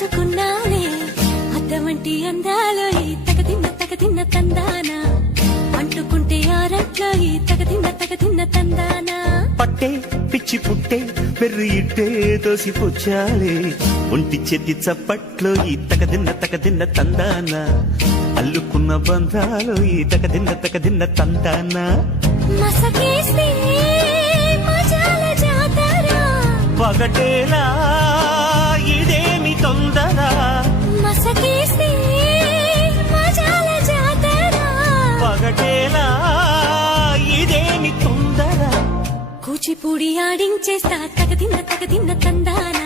దాచుకున్నానే అద్దమంటి అందాలో ఈ తగదిన్న తందాన అంటుకుంటే ఆరట్లో ఈ తగదిన్న తందాన పట్టే పిచ్చి పుట్టే పెర్రి ఇట్టే తోసిపుచ్చాలే ఒంటి చేతి చప్పట్లో ఈ తగదిన్న తందాన అల్లుకున్న బంధాలు ఈ తగదిన్న తందాన మసకేస్తే మజాల జాతర పగటేలా ఇదేమి తొందర మసకేస్తే మజాల జాతర పగటేలా ఇదేమి తొందర కూచిపూడి ఆడించేస్తా తగదిన్న తందాన